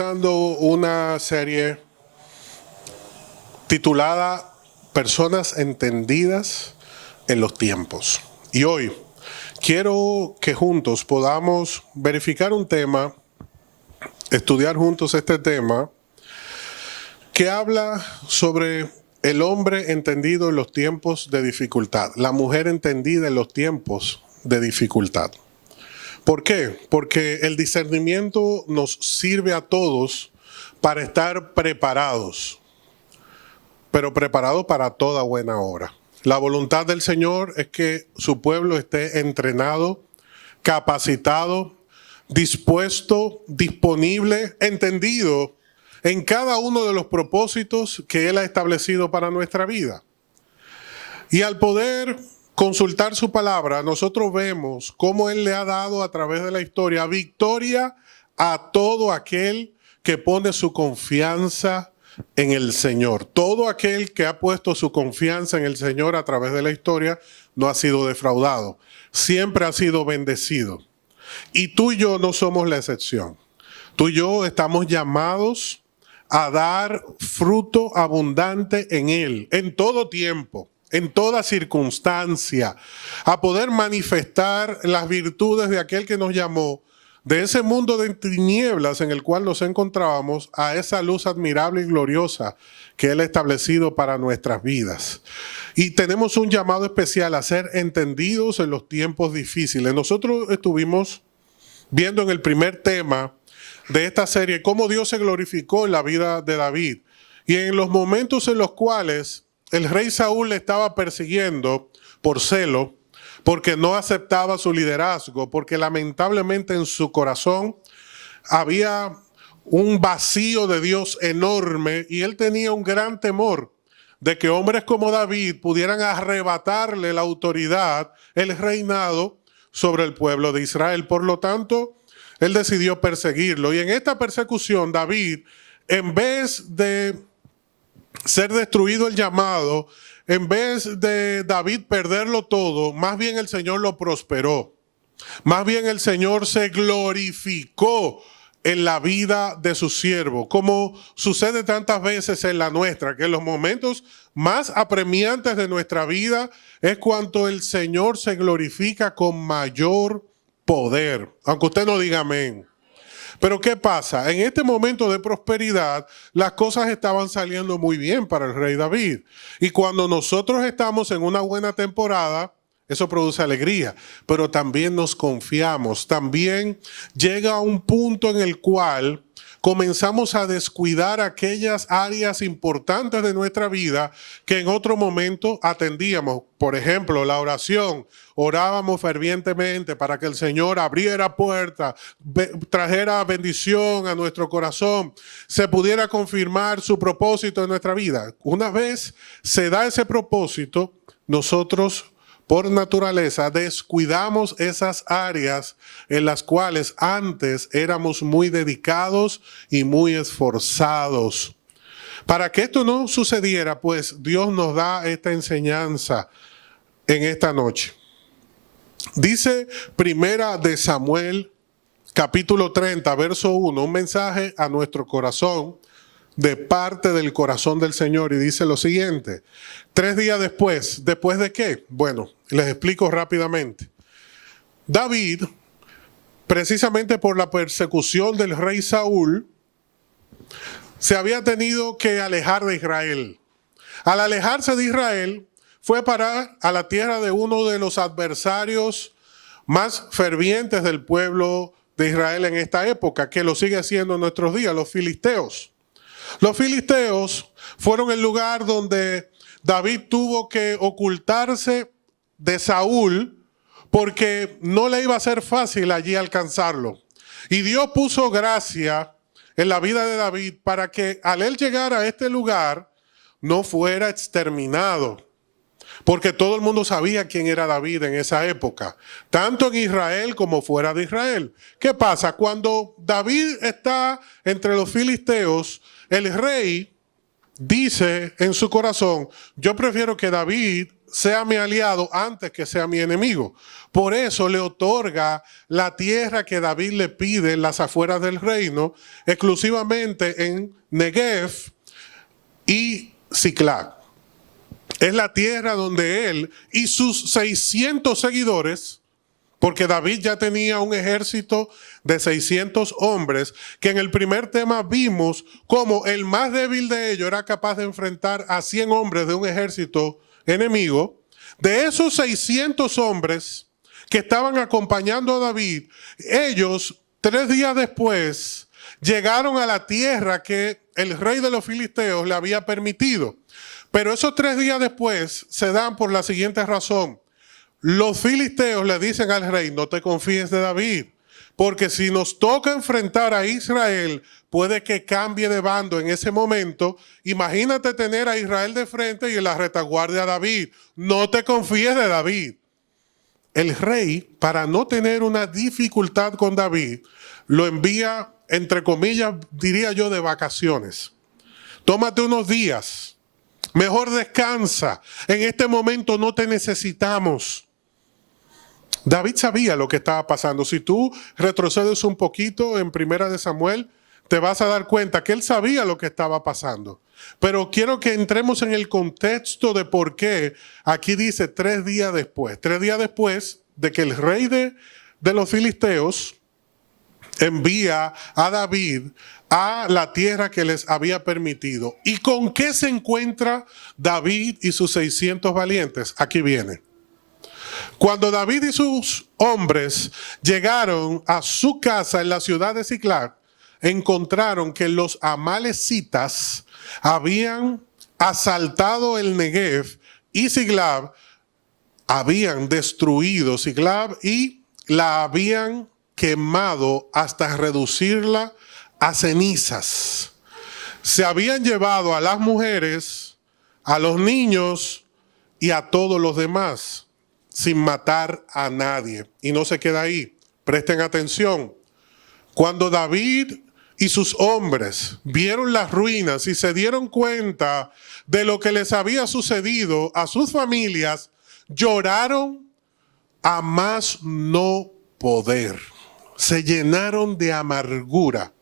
soportando una serie titulada Personas entendidas en los tiempos. Y hoy quiero que juntos podamos verificar un tema, estudiar juntos este tema, que habla sobre el hombre entendido en los tiempos de dificultad, la mujer entendida en los tiempos de dificultad. ¿Por qué? Porque el discernimiento nos sirve a todos para estar preparados, pero preparados para toda buena obra. La voluntad del Señor es que su pueblo esté entrenado, capacitado, dispuesto, disponible, entendido en cada uno de los propósitos que Él ha establecido para nuestra vida. Y al poder consultar su palabra, nosotros vemos cómo Él le ha dado a través de la historia victoria a todo aquel que pone su confianza en el Señor. Todo aquel que ha puesto su confianza en el Señor a través de la historia no ha sido defraudado, siempre ha sido bendecido. Y tú y yo no somos la excepción. Tú y yo estamos llamados a dar fruto abundante en Él, en todo tiempo, en toda circunstancia, a poder manifestar las virtudes de aquel que nos llamó de ese mundo de tinieblas en el cual nos encontrábamos a esa luz admirable y gloriosa que Él ha establecido para nuestras vidas. Y tenemos un llamado especial a ser entendidos en los tiempos difíciles. Nosotros estuvimos viendo en el primer tema de esta serie cómo Dios se glorificó en la vida de David y en los momentos en los cuales el rey Saúl le estaba persiguiendo por celo, porque no aceptaba su liderazgo, porque lamentablemente en su corazón había un vacío de Dios enorme y él tenía un gran temor de que hombres como David pudieran arrebatarle la autoridad, el reinado sobre el pueblo de Israel. Por lo tanto, él decidió perseguirlo. Y en esta persecución, David, en vez de ser destruido el llamado, en vez de David perderlo todo, más bien el Señor lo prosperó. Más bien el Señor se glorificó en la vida de su siervo, como sucede tantas veces en la nuestra, que en los momentos más apremiantes de nuestra vida es cuando el Señor se glorifica con mayor poder, aunque usted no diga amén. Pero ¿qué pasa? En este momento de prosperidad, las cosas estaban saliendo muy bien para el rey David. Y cuando nosotros estamos en una buena temporada, eso produce alegría, pero también nos confiamos. También llega un punto en el cual comenzamos a descuidar aquellas áreas importantes de nuestra vida que en otro momento atendíamos. Por ejemplo, la oración. Orábamos fervientemente para que el Señor abriera puertas, trajera bendición a nuestro corazón, se pudiera confirmar su propósito en nuestra vida. Una vez se da ese propósito, nosotros por naturaleza descuidamos esas áreas en las cuales antes éramos muy dedicados y muy esforzados. Para que esto no sucediera, pues Dios nos da esta enseñanza en esta noche. Dice Primera de Samuel, capítulo 30, verso 1, un mensaje a nuestro corazón de parte del corazón del Señor, y dice lo siguiente: 3 días después, ¿después de qué? Bueno, les explico rápidamente. David, precisamente por la persecución del rey Saúl, se había tenido que alejar de Israel. Al alejarse de Israel, fue a parar a la tierra de uno de los adversarios más fervientes del pueblo de Israel en esta época, que lo sigue siendo en nuestros días, los filisteos. Los filisteos fueron el lugar donde David tuvo que ocultarse de Saúl porque no le iba a ser fácil allí alcanzarlo. Y Dios puso gracia en la vida de David para que al él llegar a este lugar no fuera exterminado. Porque todo el mundo sabía quién era David en esa época, tanto en Israel como fuera de Israel. ¿Qué pasa? Cuando David está entre los filisteos, el rey dice en su corazón, yo prefiero que David sea mi aliado antes que sea mi enemigo. Por eso le otorga la tierra que David le pide en las afueras del reino, exclusivamente en Negev y Siclag. Es la tierra donde él y sus 600 seguidores, porque David ya tenía un ejército de 600 hombres, que en el primer tema vimos cómo el más débil de ellos era capaz de enfrentar a 100 hombres de un ejército enemigo. De esos 600 hombres que estaban acompañando a David, ellos 3 días después llegaron a la tierra que el rey de los filisteos le había permitido. Pero esos 3 días después se dan por la siguiente razón. Los filisteos le dicen al rey, no te confíes de David, porque si nos toca enfrentar a Israel, puede que cambie de bando en ese momento. Imagínate tener a Israel de frente y en la retaguardia a David. No te confíes de David. El rey, para no tener una dificultad con David, lo envía, entre comillas, diría yo, de vacaciones. Tómate unos días, mejor descansa. En este momento no te necesitamos. David sabía lo que estaba pasando. Si tú retrocedes un poquito en Primera de Samuel, te vas a dar cuenta que él sabía lo que estaba pasando. Pero quiero que entremos en el contexto de por qué aquí dice 3 días después. 3 días después de que el rey de los filisteos envía a David a la tierra que les había permitido. ¿Y con qué se encuentra David y sus 600 valientes? Aquí viene. Cuando David y sus hombres llegaron a su casa en la ciudad de Siclag, encontraron que los amalecitas habían asaltado el Negev y Siclag, habían destruido Siclag y la habían quemado hasta reducirla a cenizas. Se habían llevado a las mujeres, a los niños y a todos los demás, sin matar a nadie. Y no se queda ahí. Presten atención. Cuando David y sus hombres vieron las ruinas y se dieron cuenta de lo que les había sucedido a sus familias, lloraron a más no poder. Se llenaron de amargura.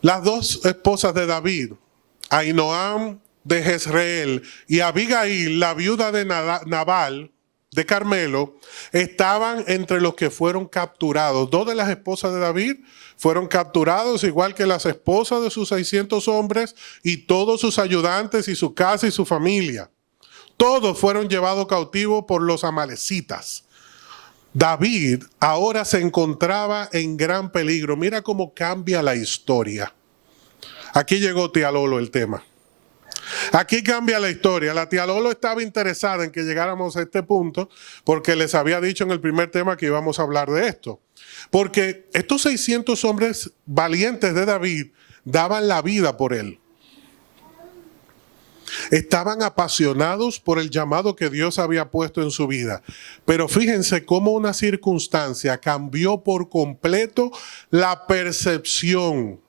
Las 2 esposas de David, Ahinoam de Jezreel y Abigail, la viuda de Nabal de Carmelo, estaban entre los que fueron capturados. 2 de las esposas de David fueron capturados, igual que las esposas de sus 600 hombres y todos sus ayudantes y su casa y su familia. Todos fueron llevados cautivos por los amalecitas. David ahora se encontraba en gran peligro. Mira cómo cambia la historia. Aquí llegó tía Lolo el tema. Aquí cambia la historia. La tía Lolo estaba interesada en que llegáramos a este punto porque les había dicho en el primer tema que íbamos a hablar de esto. Porque estos 600 hombres valientes de David daban la vida por él. Estaban apasionados por el llamado que Dios había puesto en su vida. Pero fíjense cómo una circunstancia cambió por completo la percepción,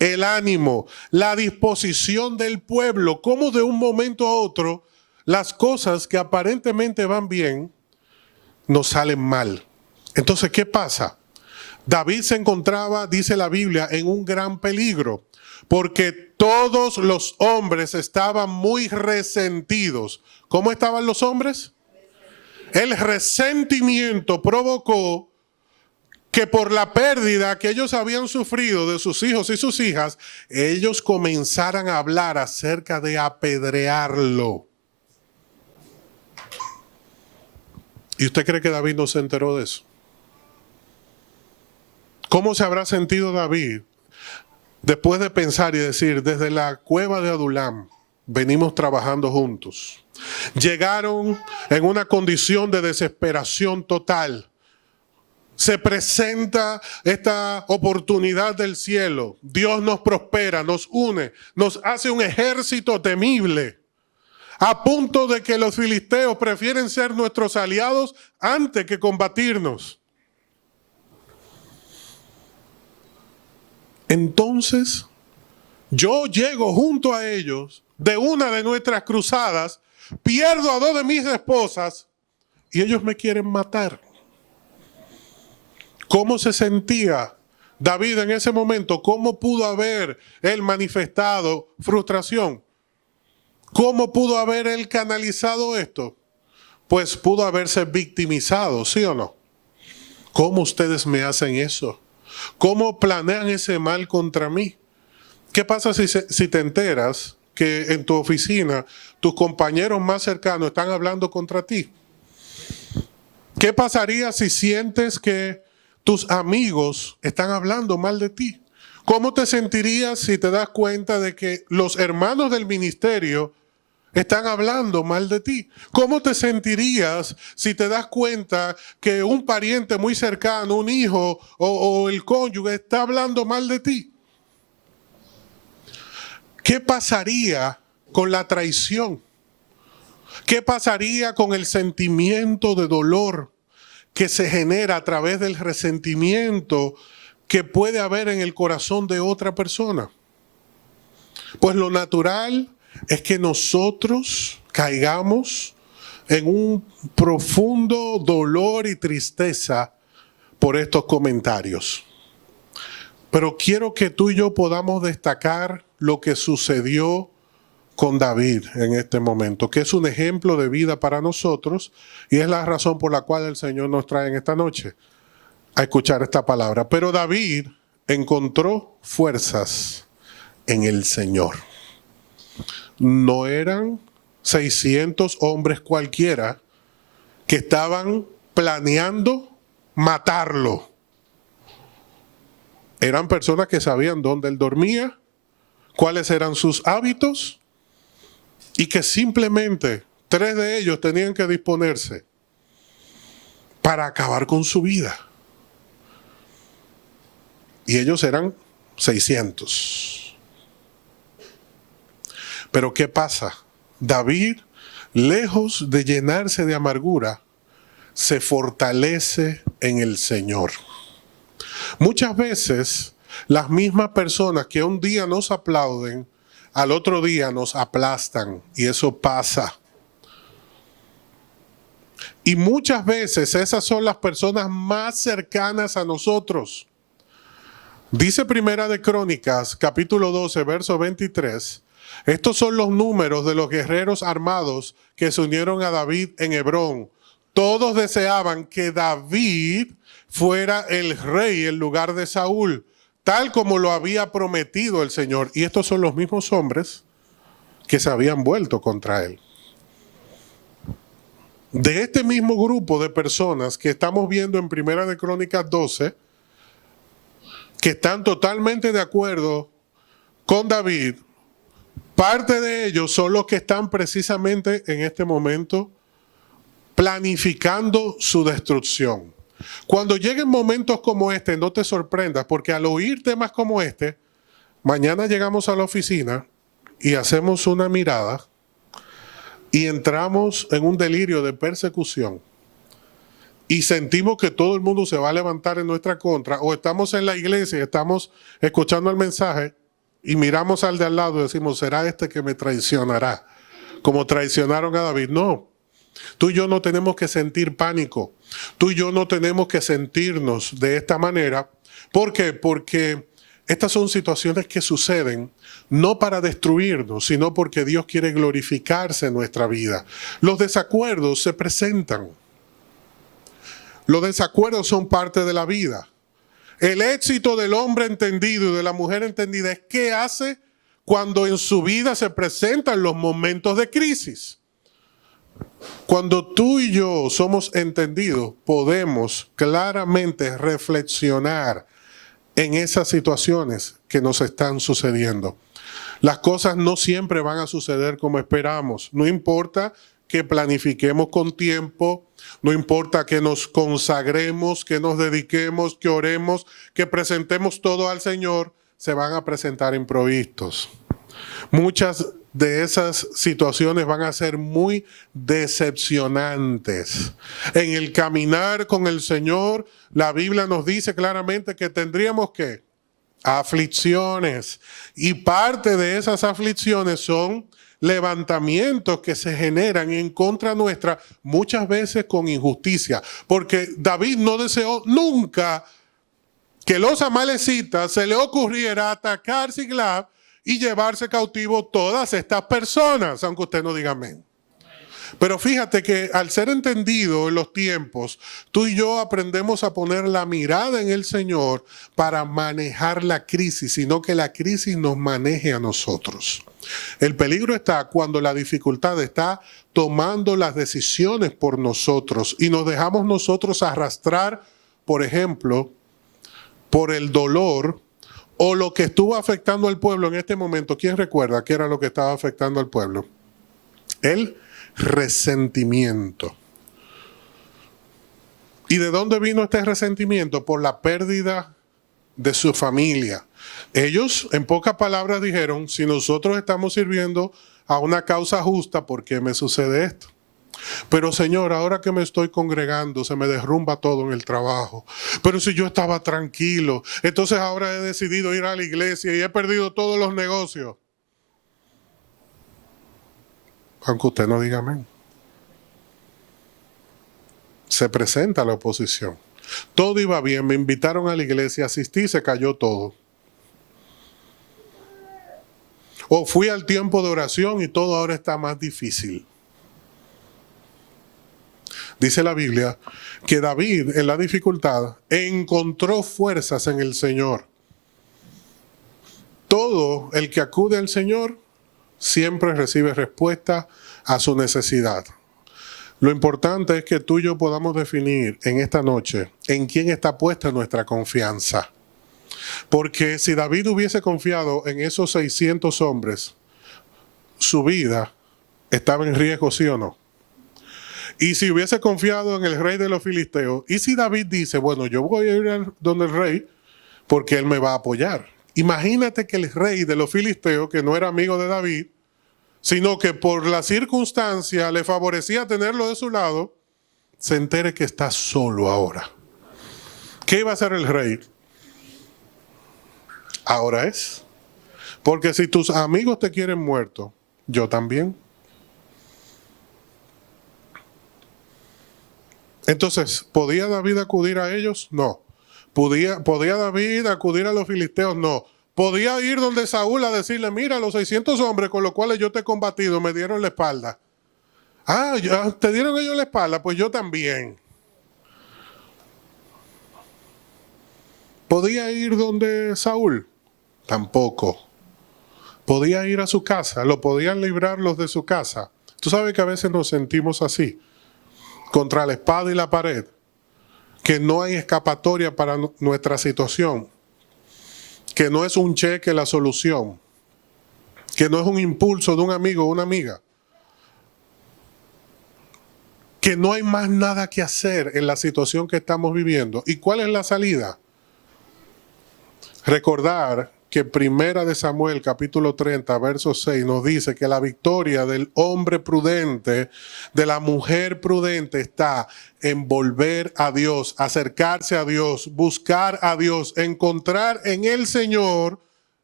el ánimo, la disposición del pueblo, cómo de un momento a otro las cosas que aparentemente van bien nos salen mal. Entonces, ¿qué pasa? David se encontraba, dice la Biblia, en un gran peligro, porque todos los hombres estaban muy resentidos. ¿Cómo estaban los hombres? El resentimiento provocó que por la pérdida que ellos habían sufrido de sus hijos y sus hijas, ellos comenzaran a hablar acerca de apedrearlo. ¿Y usted cree que David no se enteró de eso? ¿Cómo se habrá sentido David después de pensar y decir, desde la cueva de Adulam venimos trabajando juntos? Llegaron en una condición de desesperación total. Se presenta esta oportunidad del cielo. Dios nos prospera, nos une, nos hace un ejército temible, a punto de que los filisteos prefieren ser nuestros aliados antes que combatirnos. Entonces yo llego junto a ellos de una de nuestras cruzadas, pierdo a 2 de mis esposas y ellos me quieren matar. ¿Cómo se sentía David en ese momento? ¿Cómo pudo haber él manifestado frustración? ¿Cómo pudo haber él canalizado esto? Pues pudo haberse victimizado, ¿sí o no? ¿Cómo ustedes me hacen eso? ¿Cómo planean ese mal contra mí? ¿Qué pasa si te enteras que en tu oficina tus compañeros más cercanos están hablando contra ti? ¿Qué pasaría si sientes que tus amigos están hablando mal de ti? ¿Cómo te sentirías si te das cuenta de que los hermanos del ministerio están hablando mal de ti? ¿Cómo te sentirías si te das cuenta que un pariente muy cercano, un hijo o el cónyuge está hablando mal de ti? ¿Qué pasaría con la traición? ¿Qué pasaría con el sentimiento de dolor que se genera a través del resentimiento que puede haber en el corazón de otra persona? Pues lo natural es que nosotros caigamos en un profundo dolor y tristeza por estos comentarios. Pero quiero que tú y yo podamos destacar lo que sucedió con David en este momento, que es un ejemplo de vida para nosotros y es la razón por la cual el Señor nos trae en esta noche a escuchar esta palabra. Pero David encontró fuerzas en el Señor. No eran 600 hombres cualquiera que estaban planeando matarlo. Eran personas que sabían dónde él dormía, cuáles eran sus hábitos y que simplemente 3 de ellos tenían que disponerse para acabar con su vida. Y ellos eran 600. Pero ¿qué pasa? David, lejos de llenarse de amargura, se fortalece en el Señor. Muchas veces las mismas personas que un día nos aplauden, al otro día nos aplastan y eso pasa. Y muchas veces esas son las personas más cercanas a nosotros. Dice Primera de Crónicas, capítulo 12, verso 23, estos son los números de los guerreros armados que se unieron a David en Hebrón. Todos deseaban que David fuera el rey en lugar de Saúl, tal como lo había prometido el Señor. Y estos son los mismos hombres que se habían vuelto contra él. De este mismo grupo de personas que estamos viendo en Primera de Crónicas 12, que están totalmente de acuerdo con David, parte de ellos son los que están precisamente en este momento planificando su destrucción. Cuando lleguen momentos como este, no te sorprendas, porque al oír temas como este, mañana llegamos a la oficina y hacemos una mirada y entramos en un delirio de persecución y sentimos que todo el mundo se va a levantar en nuestra contra, o estamos en la iglesia y estamos escuchando el mensaje y miramos al de al lado y decimos, ¿será este que me traicionará? Como traicionaron a David. No, tú y yo no tenemos que sentir pánico. Tú y yo no tenemos que sentirnos de esta manera. ¿Por qué? Porque estas son situaciones que suceden no para destruirnos, sino porque Dios quiere glorificarse en nuestra vida. Los desacuerdos se presentan. Los desacuerdos son parte de la vida. El éxito del hombre entendido y de la mujer entendida es qué hace cuando en su vida se presentan los momentos de crisis. Cuando tú y yo somos entendidos, podemos claramente reflexionar en esas situaciones que nos están sucediendo. Las cosas no siempre van a suceder como esperamos. No importa que planifiquemos con tiempo, no importa que nos consagremos, que nos dediquemos, que oremos, que presentemos todo al Señor, se van a presentar imprevistos. Muchas de esas situaciones van a ser muy decepcionantes. En el caminar con el Señor, la Biblia nos dice claramente que tendríamos que Aflicciones. Y parte de esas aflicciones son levantamientos que se generan en contra nuestra, muchas veces con injusticia. Porque David no deseó nunca que los amalecitas se le ocurriera atacar Siglag y llevarse cautivo todas estas personas, aunque usted no diga amén. Pero fíjate que al ser entendido en los tiempos, tú y yo aprendemos a poner la mirada en el Señor para manejar la crisis, sino que la crisis nos maneje a nosotros. El peligro está cuando la dificultad está tomando las decisiones por nosotros y nos dejamos nosotros arrastrar, por ejemplo, por el dolor o lo que estuvo afectando al pueblo en este momento. ¿Quién recuerda qué era lo que estaba afectando al pueblo? El resentimiento. ¿Y de dónde vino este resentimiento? Por la pérdida de su familia. Ellos, en pocas palabras, dijeron, si nosotros estamos sirviendo a una causa justa, ¿por qué me sucede esto? Pero Señor, ahora que me estoy congregando, se me derrumba todo en el trabajo. Pero si yo estaba tranquilo, entonces ahora he decidido ir a la iglesia y he perdido todos los negocios. Aunque usted no diga amén. Se presenta la oposición. Todo iba bien, me invitaron a la iglesia, asistí, se cayó todo. O fui al tiempo de oración y todo ahora está más difícil. Dice la Biblia que David en la dificultad encontró fuerzas en el Señor. Todo el que acude al Señor siempre recibe respuesta a su necesidad. Lo importante es que tú y yo podamos definir en esta noche en quién está puesta nuestra confianza. Porque si David hubiese confiado en esos 600 hombres, su vida estaba en riesgo, ¿sí o no? Y si hubiese confiado en el rey de los filisteos, y si David dice, bueno, yo voy a ir donde el rey porque él me va a apoyar. Imagínate que el rey de los filisteos, que no era amigo de David, sino que por la circunstancia le favorecía tenerlo de su lado, se entere que está solo ahora. ¿Qué iba a hacer el rey? Ahora es. Porque si tus amigos te quieren muerto, yo también. Entonces, ¿podía David acudir a ellos? No. ¿Podía David acudir a los filisteos? No. ¿Podía ir donde Saúl a decirle, mira, los 600 hombres con los cuales yo te he combatido me dieron la espalda? Ah, ya, ¿te dieron ellos la espalda? Pues yo también. ¿Podía ir donde Saúl? Tampoco. ¿Podía ir a su casa? ¿Lo podían librar los de su casa? Tú sabes que a veces nos sentimos así, contra la espada y la pared, que no hay escapatoria para nuestra situación, que no es un cheque la solución, que no es un impulso de un amigo o una amiga, que no hay más nada que hacer en la situación que estamos viviendo. ¿Y cuál es la salida? Recordar que Primera de Samuel, capítulo 30, verso 6, nos dice que la victoria del hombre prudente, de la mujer prudente, está en volver a Dios, acercarse a Dios, buscar a Dios, encontrar en el Señor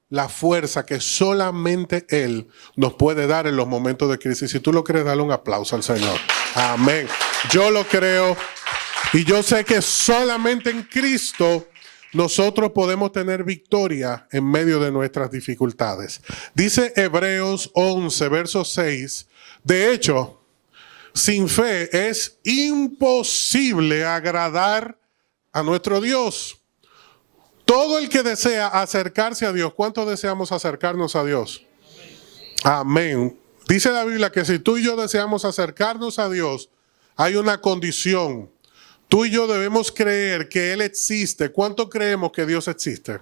la fuerza que solamente Él nos puede dar en los momentos de crisis. Si tú lo crees, dale un aplauso al Señor. Amén. Yo lo creo y yo sé que solamente en Cristo nosotros podemos tener victoria en medio de nuestras dificultades. Dice Hebreos 11, verso 6, de hecho, sin fe es imposible agradar a nuestro Dios. Todo el que desea acercarse a Dios, ¿cuántos deseamos acercarnos a Dios? Amén. Dice la Biblia que si tú y yo deseamos acercarnos a Dios, hay una condición. Tú y yo debemos creer que Él existe. ¿Cuánto creemos que Dios existe?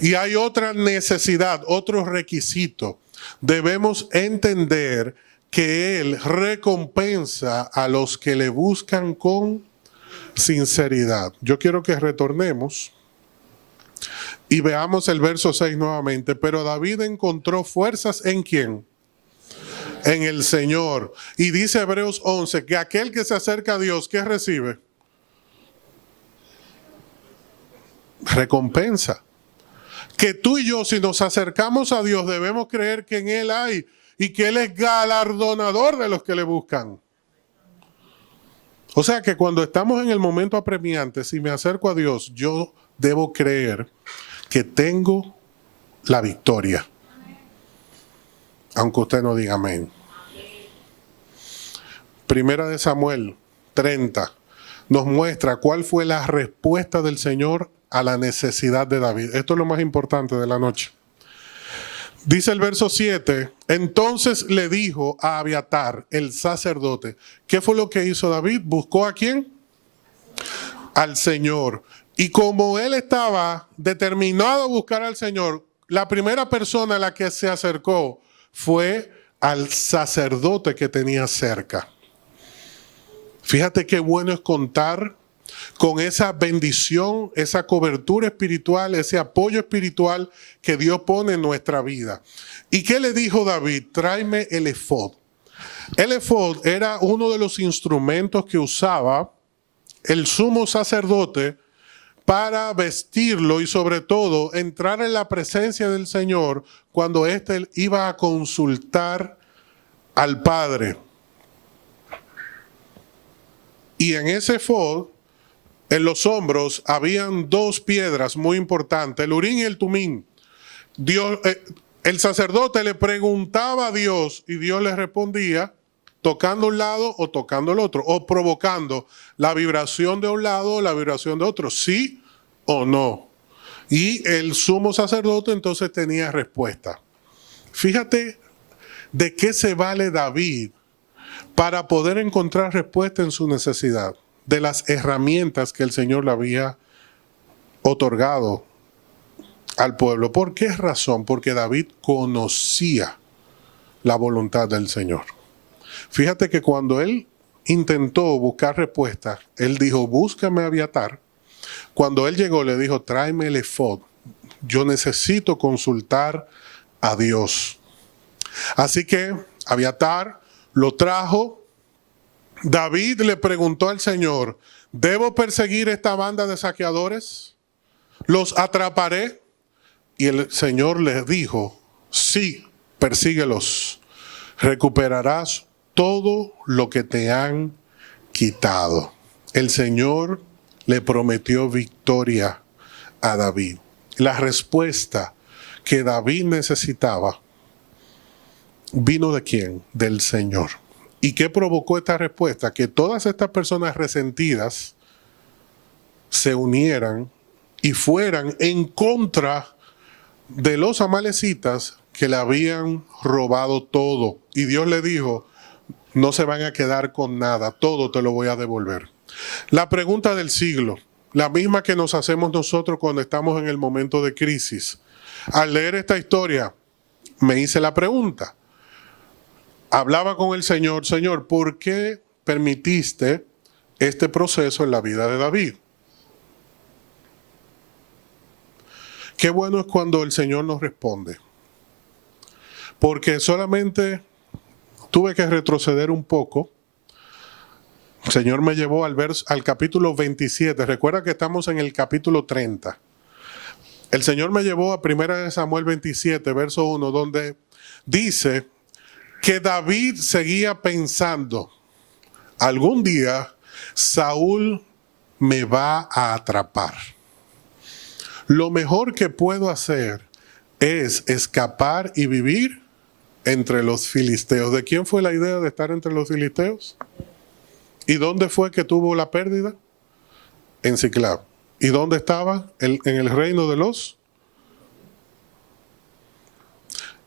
Y hay otra necesidad, otro requisito. Debemos entender que Él recompensa a los que le buscan con sinceridad. Yo quiero que retornemos y veamos el verso 6 nuevamente. Pero David encontró fuerzas ¿en quién? En el Señor. Y dice Hebreos 11 que aquel que se acerca a Dios, ¿qué recibe? Recompensa. que tú y yo, si nos acercamos a Dios, debemos creer que en Él hay y que Él es galardonador de los que le buscan. O sea que cuando estamos en el momento apremiante, si me acerco a Dios, yo debo creer que tengo la victoria. Aunque usted no diga amén. Primera de Samuel 30 nos muestra cuál fue la respuesta del Señor a la necesidad de David. Esto es lo más importante de la noche. Dice el verso 7, entonces le dijo a Abiatar, el sacerdote, ¿qué fue lo que hizo David? ¿Buscó a quién? Al Señor. Y como él estaba determinado a buscar al Señor, la primera persona a la que se acercó fue al sacerdote que tenía cerca. Fíjate qué bueno es contar con esa bendición, esa cobertura espiritual, ese apoyo espiritual que Dios pone en nuestra vida. ¿Y qué le dijo David? Tráeme el efod. El efod era uno de los instrumentos que usaba el sumo sacerdote para vestirlo y sobre todo entrar en la presencia del Señor cuando éste iba a consultar al Padre. Y en ese efod, en los hombros, habían dos piedras muy importantes, el Urín y el Tumín. El sacerdote le preguntaba a Dios y Dios le respondía tocando un lado o tocando el otro, o provocando la vibración de un lado o la vibración de otro, sí o no. Y el sumo sacerdote entonces tenía respuesta. Fíjate de qué se vale David para poder encontrar respuesta en su necesidad, de las herramientas que el Señor le había otorgado al pueblo. ¿Por qué razón? Porque David conocía la voluntad del Señor. Fíjate que cuando él intentó buscar respuesta, él dijo, búscame a Abiatar. Cuando él llegó, le dijo, tráeme el efod. Yo necesito consultar a Dios. Así que Abiatar lo trajo. David le preguntó al Señor, ¿debo perseguir esta banda de saqueadores? ¿Los atraparé? Y el Señor les dijo, sí, persíguelos. Recuperarás todo lo que te han quitado. El Señor le prometió victoria a David. La respuesta que David necesitaba vino ¿de quién? Del Señor. ¿Y qué provocó esta respuesta? Que todas estas personas resentidas se unieran y fueran en contra de los amalecitas que le habían robado todo. Y Dios le dijo, no se van a quedar con nada, todo te lo voy a devolver. La pregunta del siglo, la misma que nos hacemos nosotros cuando estamos en el momento de crisis. Al leer esta historia, me hice la pregunta. Hablaba con el Señor, Señor, ¿por qué permitiste este proceso en la vida de David? Qué bueno es cuando el Señor nos responde. Porque solamente tuve que retroceder un poco. El Señor me llevó al capítulo 27. Recuerda que estamos en el capítulo 30. El Señor me llevó a 1 Samuel 27, verso 1, donde dice que David seguía pensando, algún día Saúl me va a atrapar. Lo mejor que puedo hacer es escapar y vivir entre los filisteos. ¿De quién fue la idea de estar entre los filisteos? ¿Y dónde fue que tuvo la pérdida? En Siclag. ¿Y dónde estaba? En el reino de los...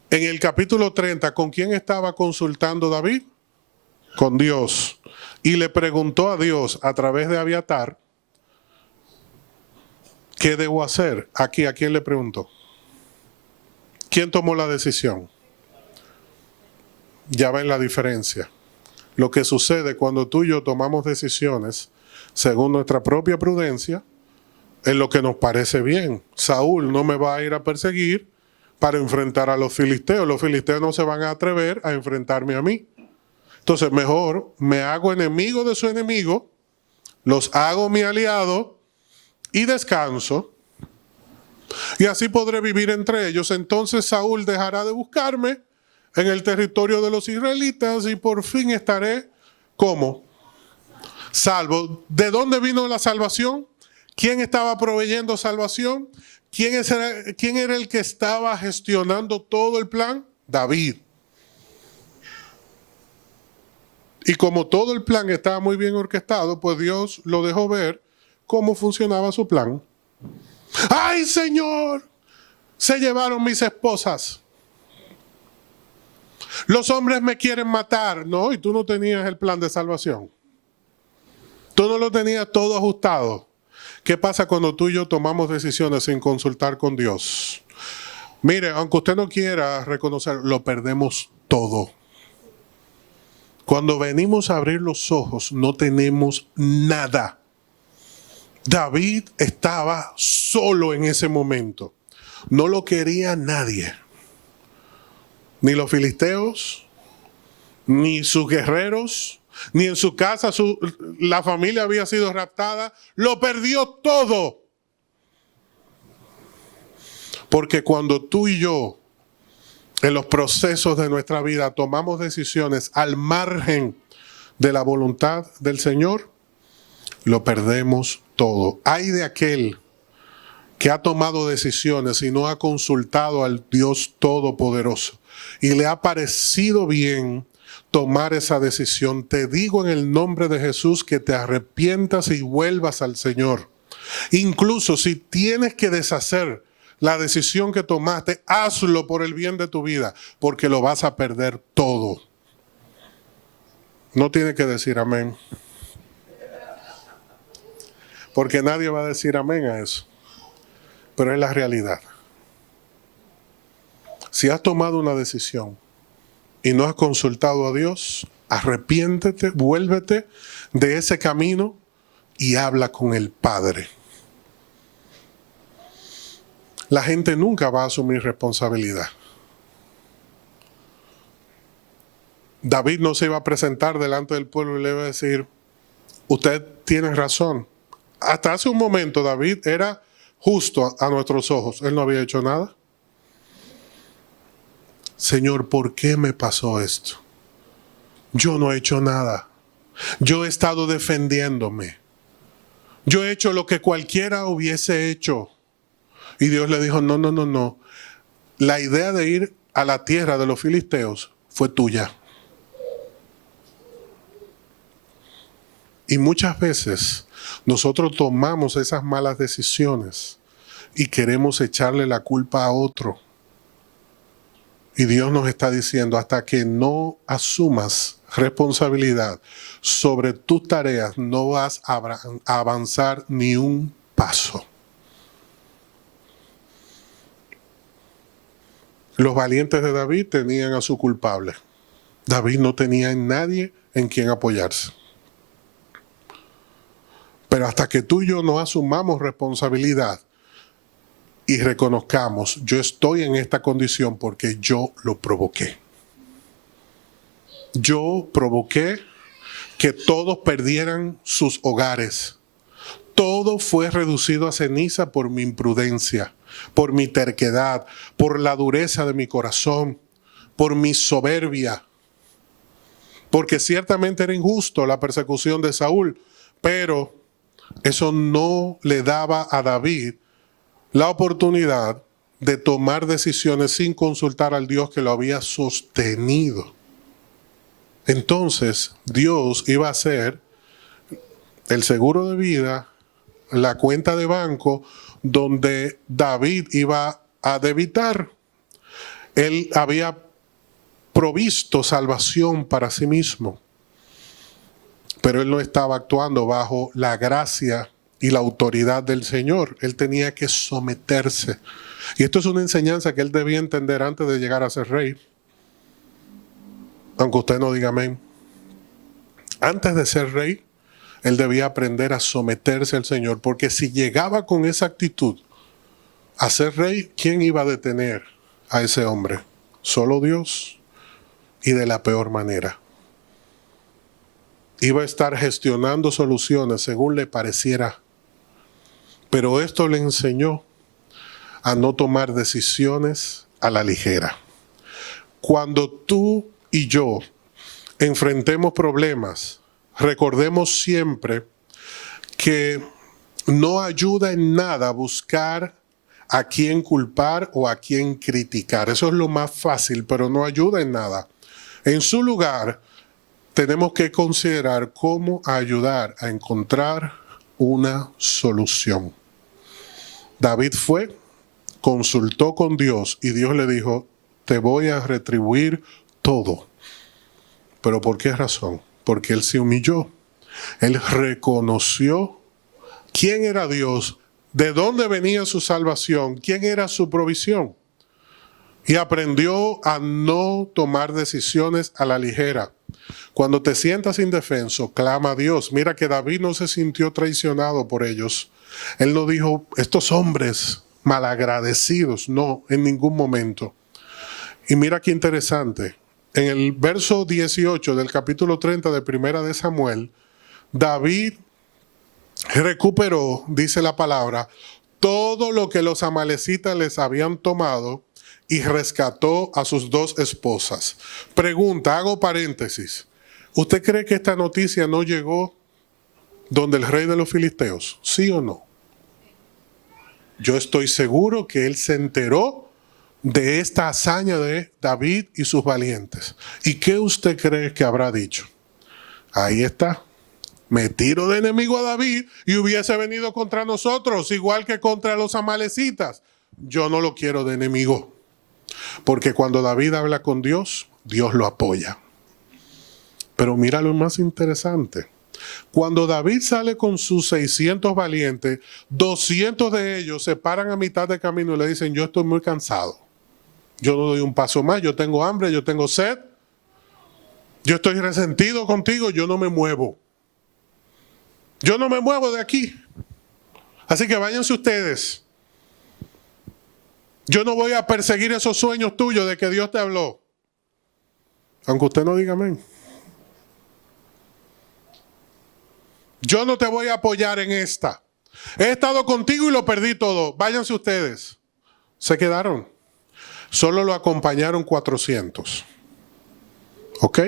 En el capítulo 30, ¿con quién estaba consultando David? Con Dios. Y le preguntó a Dios a través de Abiatar, ¿qué debo hacer? Aquí, ¿a quién le preguntó? ¿Quién tomó la decisión? Ya ven la diferencia. Lo que sucede cuando tú y yo tomamos decisiones según nuestra propia prudencia, es lo que nos parece bien. Saúl no me va a ir a perseguir para enfrentar a los filisteos. Los filisteos no se van a atrever a enfrentarme a mí. Entonces mejor me hago enemigo de su enemigo, los hago mi aliado y descanso. y así podré vivir entre ellos. Entonces Saúl dejará de buscarme en el territorio de los israelitas y por fin estaré, ¿cómo? Salvo. ¿De dónde vino la salvación? ¿Quién estaba proveyendo salvación? ¿Quién era el que estaba gestionando todo el plan? David. Y como todo el plan estaba muy bien orquestado, pues Dios lo dejó ver cómo funcionaba su plan. ¡Ay, Señor! Se llevaron mis esposas. Los hombres me quieren matar. No, y tú no tenías el plan de salvación. Tú no lo tenías todo ajustado. ¿Qué pasa cuando tú y yo tomamos decisiones sin consultar con Dios? Mire, aunque usted no quiera reconocer, lo perdemos todo. Cuando venimos a abrir los ojos, no tenemos nada. David estaba solo en ese momento. No lo quería nadie. Ni los filisteos, ni sus guerreros, ni en su casa la familia había sido raptada. Lo perdió todo. Porque cuando tú y yo, en los procesos de nuestra vida, tomamos decisiones al margen de la voluntad del Señor, lo perdemos todo. Ay de aquel que ha tomado decisiones y no ha consultado al Dios Todopoderoso y le ha parecido bien tomar esa decisión. Te digo en el nombre de Jesús que te arrepientas y vuelvas al Señor. Incluso si tienes que deshacer la decisión que tomaste, hazlo por el bien de tu vida, porque lo vas a perder todo. No tiene que decir amén. Porque nadie va a decir amén a eso. Pero es la realidad. Si has tomado una decisión y no has consultado a Dios, arrepiéntete, vuélvete de ese camino y habla con el Padre. La gente nunca va a asumir responsabilidad. David no se iba a presentar delante del pueblo y le iba a decir, usted tiene razón. Hasta hace un momento David era justo a nuestros ojos. Él no había hecho nada. Señor, ¿por qué me pasó esto? Yo no he hecho nada. Yo he estado defendiéndome. Yo he hecho lo que cualquiera hubiese hecho. Y Dios le dijo, no, no, no, no. La idea de ir a la tierra de los filisteos fue tuya. Y muchas veces nosotros tomamos esas malas decisiones y queremos echarle la culpa a otro. Y Dios nos está diciendo, hasta que no asumas responsabilidad sobre tus tareas, no vas a avanzar ni un paso. Los valientes de David tenían a su culpable. David no tenía en nadie en quien apoyarse. Pero hasta que tú y yo no asumamos responsabilidad y reconozcamos, yo estoy en esta condición porque yo lo provoqué. Yo provoqué que todos perdieran sus hogares. Todo fue reducido a ceniza por mi imprudencia, por mi terquedad, por la dureza de mi corazón, por mi soberbia. Porque ciertamente era injusto la persecución de Saúl, pero eso no le daba a David la oportunidad de tomar decisiones sin consultar al Dios que lo había sostenido. Entonces, Dios iba a hacer el seguro de vida, la cuenta de banco, donde David iba a debitar. Él había provisto salvación para sí mismo, pero él no estaba actuando bajo la gracia y la autoridad del Señor. Él tenía que someterse. Y esto es una enseñanza que él debía entender antes de llegar a ser rey. Aunque usted no diga amén. Antes de ser rey, él debía aprender a someterse al Señor, porque si llegaba con esa actitud a ser rey, ¿quién iba a detener a ese hombre? Solo Dios, y de la peor manera. Iba a estar gestionando soluciones según le pareciera. Pero esto le enseñó a no tomar decisiones a la ligera. Cuando tú y yo enfrentemos problemas, recordemos siempre que no ayuda en nada buscar a quién culpar o a quién criticar. Eso es lo más fácil, pero no ayuda en nada. En su lugar, tenemos que considerar cómo ayudar a encontrar una solución. David fue, consultó con Dios y Dios le dijo, te voy a retribuir todo. ¿Pero por qué razón? Porque él se humilló. Él reconoció quién era Dios, de dónde venía su salvación, quién era su provisión. Y aprendió a no tomar decisiones a la ligera. Cuando te sientas indefenso, clama a Dios. Mira que David no se sintió traicionado por ellos. Él no dijo, estos hombres malagradecidos. No, en ningún momento. Y mira qué interesante. En el verso 18 del capítulo 30 de Primera de Samuel, David recuperó, dice la palabra, todo lo que los amalecitas les habían tomado y rescató a sus 2 esposas. Pregunta, hago paréntesis. ¿Usted cree que esta noticia no llegó donde el rey de los filisteos? ¿Sí o no? Yo estoy seguro que él se enteró de esta hazaña de David y sus valientes. ¿Y qué usted cree que habrá dicho? Ahí está. Me tiro de enemigo a David y hubiese venido contra nosotros, igual que contra los amalecitas. Yo no lo quiero de enemigo. Porque cuando David habla con Dios, Dios lo apoya. Pero mira lo más interesante. Cuando David sale con sus 600 valientes, 200 de ellos se paran a mitad de camino y le dicen, yo estoy muy cansado. Yo no doy un paso más, yo tengo hambre, yo tengo sed. Yo estoy resentido contigo, yo no me muevo. Yo no me muevo de aquí. Así que váyanse ustedes. Yo no voy a perseguir esos sueños tuyos de que Dios te habló. Aunque usted no diga amén. Yo no te voy a apoyar en esta. He estado contigo y lo perdí todo. Váyanse ustedes. Se quedaron. Solo lo acompañaron 400. ¿Ok?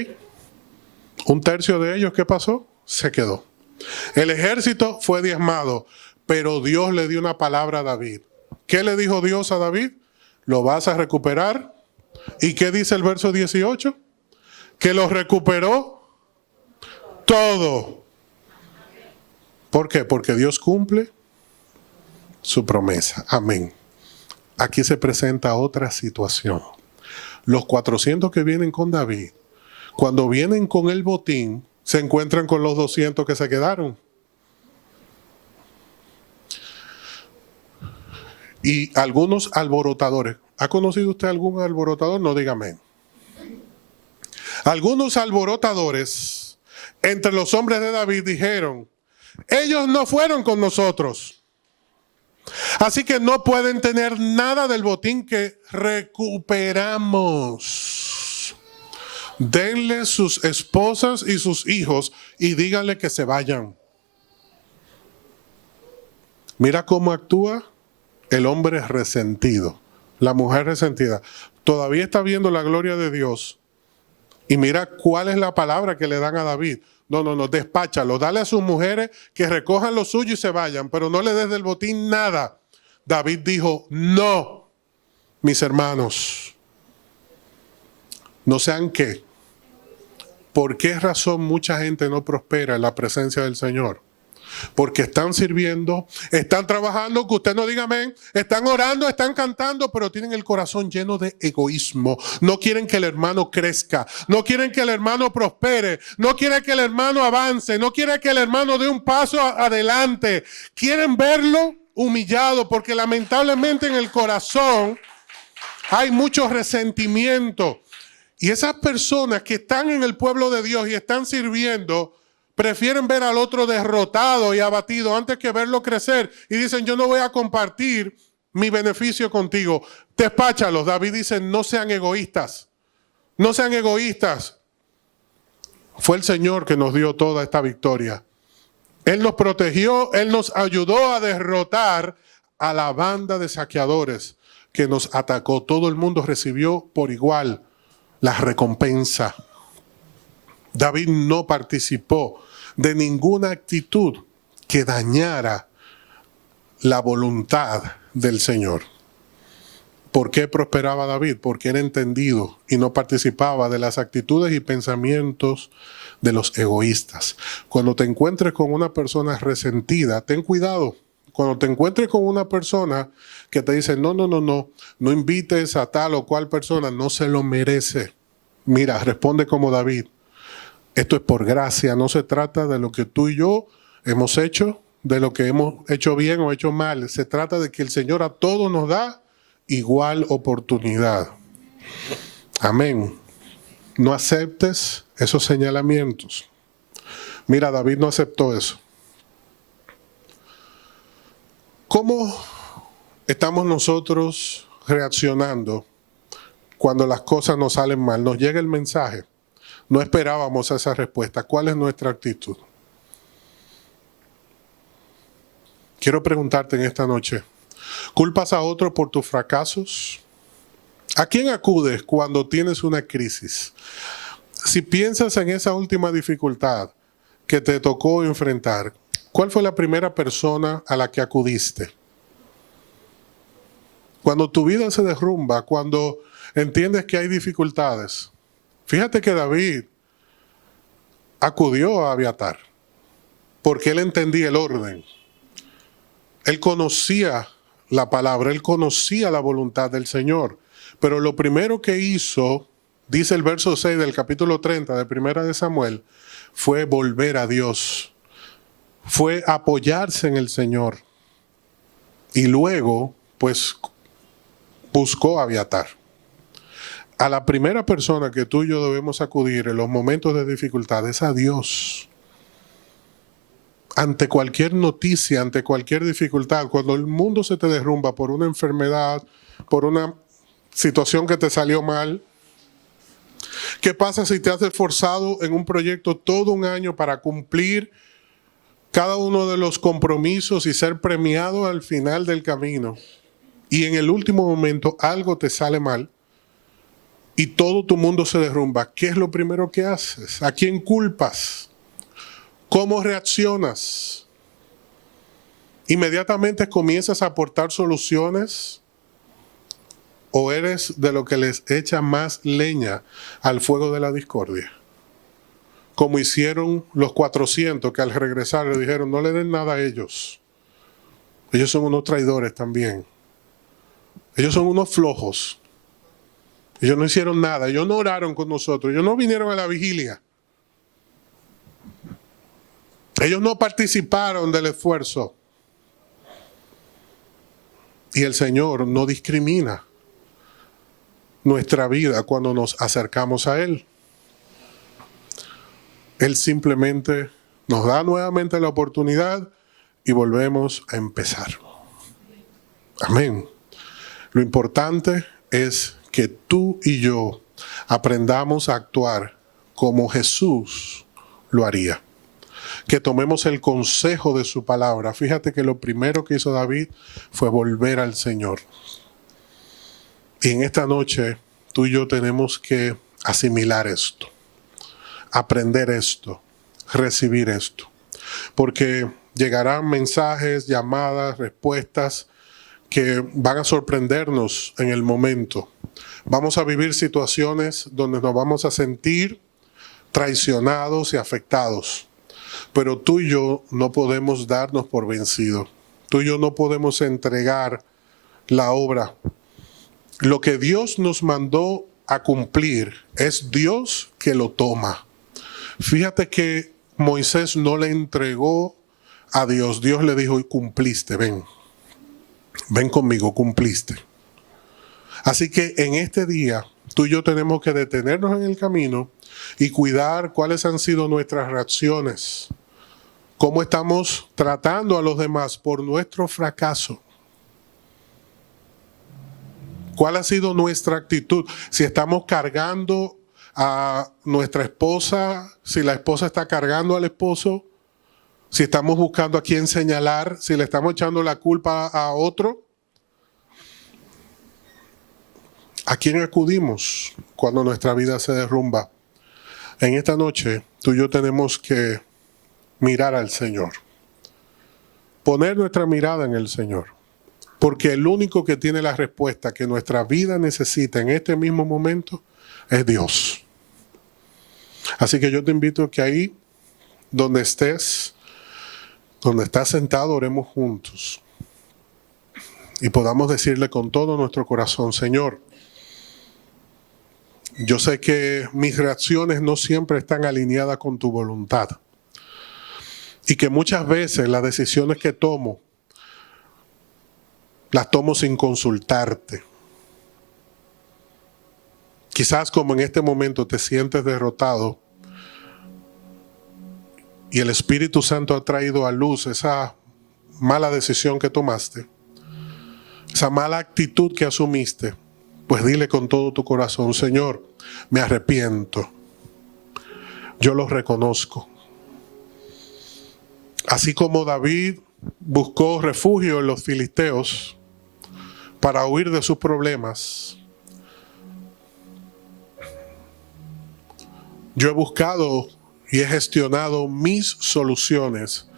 Un tercio de ellos, ¿qué pasó? Se quedó. El ejército fue diezmado, pero Dios le dio una palabra a David. ¿Qué le dijo Dios a David? Lo vas a recuperar. ¿Y qué dice el verso 18? Que lo recuperó todo. ¿Por qué? Porque Dios cumple su promesa. Amén. Aquí se presenta otra situación. Los 400 que vienen con David, cuando vienen con el botín, se encuentran con los 200 que se quedaron. Y algunos alborotadores. ¿Ha conocido usted algún alborotador? No, dígame. Algunos alborotadores entre los hombres de David dijeron, ellos no fueron con nosotros. Así que no pueden tener nada del botín que recuperamos. Denle sus esposas y sus hijos y díganle que se vayan. Mira cómo actúa el hombre resentido, la mujer resentida. Todavía está viendo la gloria de Dios. Y mira cuál es la palabra que le dan a David. No, despáchalo. Dale a sus mujeres que recojan lo suyo y se vayan, pero no le des del botín nada. David dijo, no, mis hermanos. No sean qué. ¿Por qué razón mucha gente no prospera en la presencia del Señor? Porque están sirviendo, están trabajando, que usted no diga amén, están orando, están cantando, pero tienen el corazón lleno de egoísmo. No quieren que el hermano crezca, no quieren que el hermano prospere, no quieren que el hermano avance, no quieren que el hermano dé un paso adelante. Quieren verlo humillado, porque lamentablemente en el corazón hay mucho resentimiento. Y esas personas que están en el pueblo de Dios y están sirviendo, prefieren ver al otro derrotado y abatido antes que verlo crecer. Y dicen, yo no voy a compartir mi beneficio contigo. Despáchalos. David dice, no sean egoístas. No sean egoístas. Fue el Señor que nos dio toda esta victoria. Él nos protegió, Él nos ayudó a derrotar a la banda de saqueadores que nos atacó. Todo el mundo recibió por igual la recompensa. David no participó de ninguna actitud que dañara la voluntad del Señor. ¿Por qué prosperaba David? Porque era entendido y no participaba de las actitudes y pensamientos de los egoístas. Cuando te encuentres con una persona resentida, ten cuidado. Cuando te encuentres con una persona que te dice, no invites a tal o cual persona, no se lo merece. Mira, responde como David. Esto es por gracia, no se trata de lo que tú y yo hemos hecho, de lo que hemos hecho bien o hecho mal. Se trata de que el Señor a todos nos da igual oportunidad. Amén. No aceptes esos señalamientos. Mira, David no aceptó eso. ¿Cómo estamos nosotros reaccionando cuando las cosas nos salen mal? Nos llega el mensaje. No esperábamos esa respuesta. ¿Cuál es nuestra actitud? Quiero preguntarte en esta noche, ¿culpas a otro por tus fracasos? ¿A quién acudes cuando tienes una crisis? Si piensas en esa última dificultad que te tocó enfrentar, ¿cuál fue la primera persona a la que acudiste? Cuando tu vida se derrumba, cuando entiendes que hay dificultades. Fíjate que David acudió a Abiatar porque él entendía el orden. Él conocía la palabra, él conocía la voluntad del Señor. Pero lo primero que hizo, dice el verso 6 del capítulo 30 de Primera de Samuel, fue volver a Dios. Fue apoyarse en el Señor. Y luego, pues, buscó a Abiatar. A la primera persona que tú y yo debemos acudir en los momentos de dificultad es a Dios. Ante cualquier noticia, ante cualquier dificultad, cuando el mundo se te derrumba por una enfermedad, por una situación que te salió mal, ¿qué pasa si te has esforzado en un proyecto todo un año para cumplir cada uno de los compromisos y ser premiado al final del camino? Y en el último momento algo te sale mal y todo tu mundo se derrumba. ¿Qué es lo primero que haces? ¿A quién culpas? ¿Cómo reaccionas? ¿Inmediatamente comienzas a aportar soluciones? ¿O eres de lo que les echa más leña al fuego de la discordia? Como hicieron los 400 que al regresar le dijeron, no le den nada a ellos. Ellos son unos traidores también. Ellos son unos flojos. Ellos no hicieron nada, ellos no oraron con nosotros, ellos no vinieron a la vigilia. Ellos no participaron del esfuerzo. Y el Señor no discrimina nuestra vida cuando nos acercamos a Él. Él simplemente nos da nuevamente la oportunidad y volvemos a empezar. Amén. Lo importante es que tú y yo aprendamos a actuar como Jesús lo haría. Que tomemos el consejo de su palabra. Fíjate que lo primero que hizo David fue volver al Señor. Y en esta noche tú y yo tenemos que asimilar esto, aprender esto, recibir esto. Porque llegarán mensajes, llamadas, respuestas que van a sorprendernos en el momento. Vamos a vivir situaciones donde nos vamos a sentir traicionados y afectados. Pero tú y yo no podemos darnos por vencidos. Tú y yo no podemos entregar la obra. Lo que Dios nos mandó a cumplir es Dios que lo toma. Fíjate que Moisés no le entregó a Dios. Dios le dijo, cumpliste, ven. Ven conmigo, cumpliste. Así que en este día, tú y yo tenemos que detenernos en el camino y cuidar cuáles han sido nuestras reacciones. Cómo estamos tratando a los demás por nuestro fracaso. ¿Cuál ha sido nuestra actitud? Si estamos cargando a nuestra esposa, si la esposa está cargando al esposo, si estamos buscando a quién señalar, si le estamos echando la culpa a otro. ¿A quién acudimos cuando nuestra vida se derrumba? En esta noche, tú y yo tenemos que mirar al Señor. Poner nuestra mirada en el Señor. Porque el único que tiene la respuesta que nuestra vida necesita en este mismo momento es Dios. Así que yo te invito a que ahí, donde estés, donde estás sentado, oremos juntos. Y podamos decirle con todo nuestro corazón: Señor, yo sé que mis reacciones no siempre están alineadas con tu voluntad. Y que muchas veces las decisiones que tomo, las tomo sin consultarte. Quizás como en este momento te sientes derrotado y el Espíritu Santo ha traído a luz esa mala decisión que tomaste, esa mala actitud que asumiste. Pues dile con todo tu corazón: Señor, me arrepiento. Yo lo reconozco. Así como David buscó refugio en los filisteos para huir de sus problemas, yo he buscado y he gestionado mis soluciones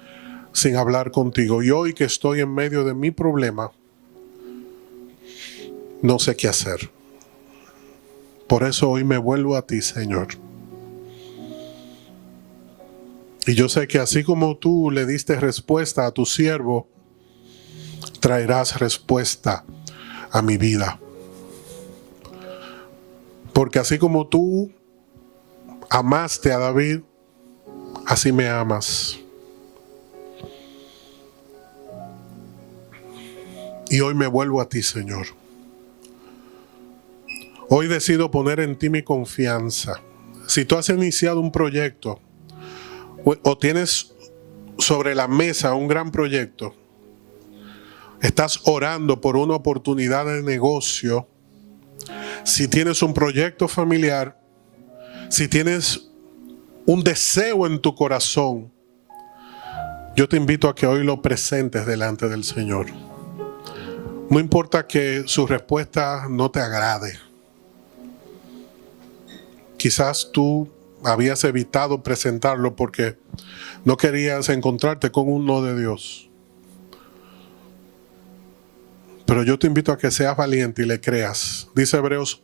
sin hablar contigo. Y hoy que estoy en medio de mi problema, no sé qué hacer. Por eso hoy me vuelvo a ti, Señor. Y yo sé que así como tú le diste respuesta a tu siervo, traerás respuesta a mi vida. Porque así como tú amaste a David, así me amas. Y hoy me vuelvo a ti, Señor. Hoy decido poner en ti mi confianza. Si tú has iniciado un proyecto o tienes sobre la mesa un gran proyecto, estás orando por una oportunidad de negocio, si tienes un proyecto familiar, si tienes un deseo en tu corazón, yo te invito a que hoy lo presentes delante del Señor. No importa que su respuesta no te agrade. Quizás tú habías evitado presentarlo porque no querías encontrarte con un no de Dios. Pero yo te invito a que seas valiente y le creas. Dice Hebreos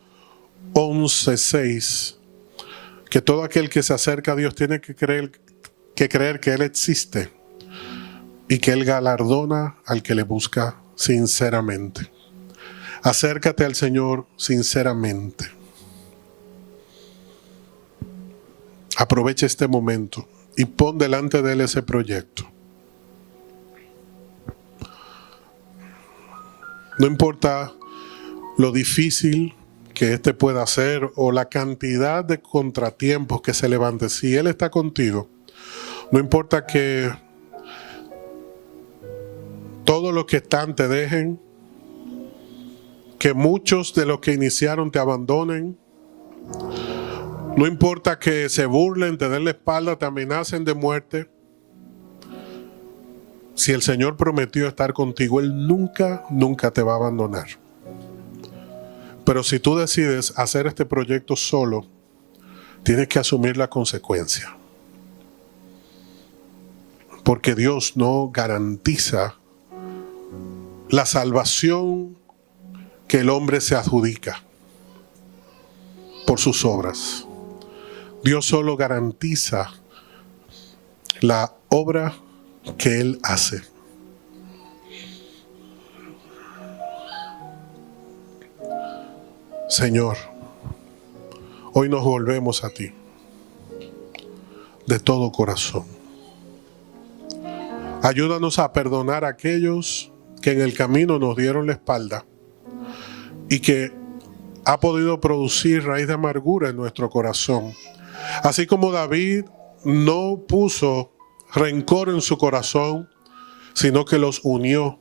11:6 que todo aquel que se acerca a Dios tiene que creer que Él existe y que Él galardona al que le busca sinceramente. Acércate al Señor sinceramente. Aprovecha este momento y pon delante de Él ese proyecto. No importa lo difícil que este pueda ser o la cantidad de contratiempos que se levanten, si Él está contigo, no importa que todos los que están te dejen, que muchos de los que iniciaron te abandonen, no importa que se burlen, te den la espalda, te amenacen de muerte. Si el Señor prometió estar contigo, Él nunca, nunca te va a abandonar. Pero si tú decides hacer este proyecto solo, tienes que asumir la consecuencia. Porque Dios no garantiza la salvación que el hombre se adjudica por sus obras. Dios solo garantiza la obra que Él hace. Señor, hoy nos volvemos a ti de todo corazón. Ayúdanos a perdonar a aquellos que en el camino nos dieron la espalda y que ha podido producir raíz de amargura en nuestro corazón. Así como David no puso rencor en su corazón, sino que los unió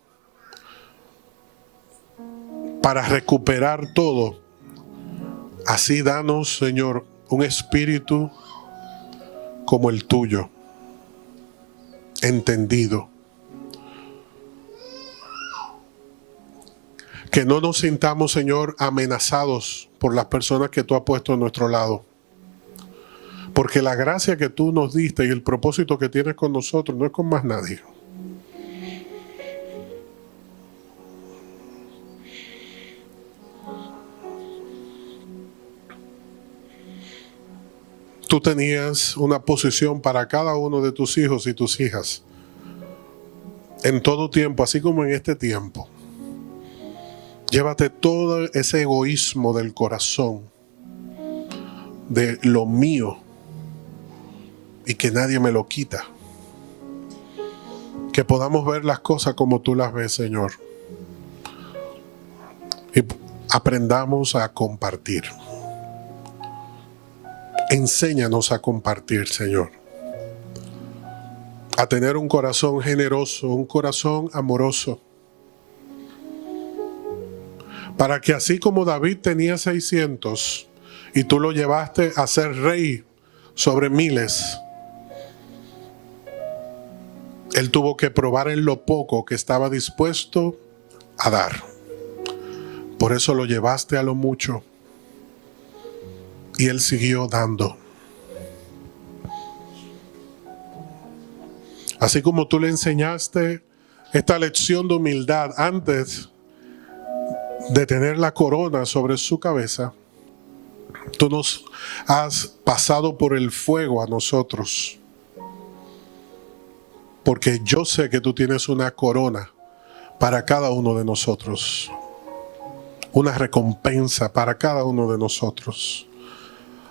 para recuperar todo. Así danos, Señor, un espíritu como el tuyo. entendido. Que no nos sintamos, Señor, amenazados por las personas que tú has puesto a nuestro lado. Porque la gracia que tú nos diste y el propósito que tienes con nosotros no es con más nadie. Tú tenías una posición para cada uno de tus hijos y tus hijas en todo tiempo, así como en este tiempo. Llévate todo ese egoísmo del corazón, de lo mío, y que nadie me lo quita. Que podamos ver las cosas como tú las ves, Señor. Y aprendamos a compartir. Enséñanos a compartir, Señor. A tener un corazón generoso, un corazón amoroso. Para que así como David tenía 600 y tú lo llevaste a ser rey sobre miles, él tuvo que probar en lo poco que estaba dispuesto a dar. Por eso lo llevaste a lo mucho. Y él siguió dando. Así como tú le enseñaste esta lección de humildad antes de tener la corona sobre su cabeza, tú nos has pasado por el fuego a nosotros. Porque yo sé que tú tienes una corona para cada uno de nosotros. Una recompensa para cada uno de nosotros.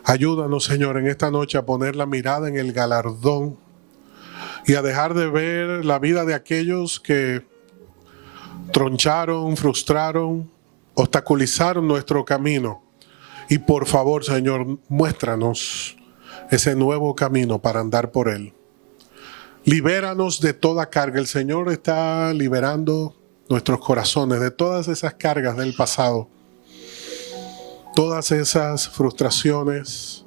Ayúdanos, Señor, en esta noche a poner la mirada en el galardón y a dejar de ver la vida de aquellos que troncharon, frustraron, obstaculizaron nuestro camino. Y por favor, Señor, muéstranos ese nuevo camino para andar por él. Libéranos de toda carga. El Señor está liberando nuestros corazones de todas esas cargas del pasado. Todas esas frustraciones,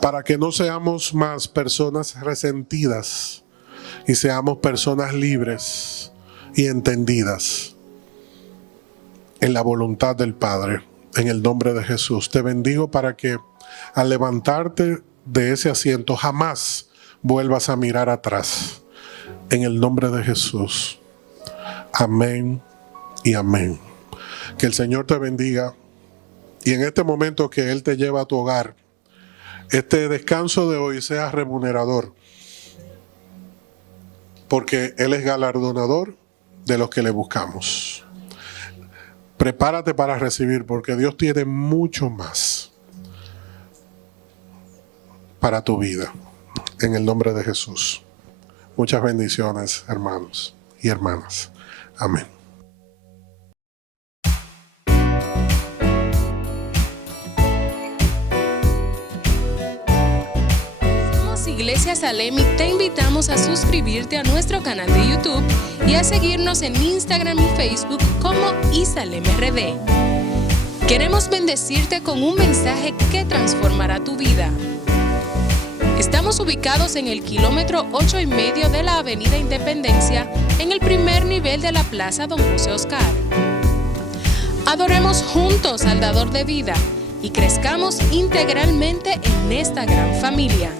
para que no seamos más personas resentidas y seamos personas libres y entendidas en la voluntad del Padre. En el nombre de Jesús te bendigo para que al levantarte de ese asiento jamás vuelvas a mirar atrás. En el nombre de Jesús. Amén y amén. Que el Señor te bendiga y en este momento que Él te lleva a tu hogar, este descanso de hoy sea remunerador, porque Él es galardonador de los que le buscamos. Prepárate para recibir, porque Dios tiene mucho más para tu vida. En el nombre de Jesús. Muchas bendiciones, hermanos y hermanas. Amén. Iglesia Salem y te invitamos a suscribirte a nuestro canal de YouTube y a seguirnos en Instagram y Facebook como ISalemRD. Queremos bendecirte con un mensaje que transformará tu vida. Estamos ubicados en el kilómetro 8,5 de la Avenida Independencia, en el primer nivel de la Plaza Don José Oscar. Adoremos juntos al Dador de Vida y crezcamos integralmente en esta gran familia.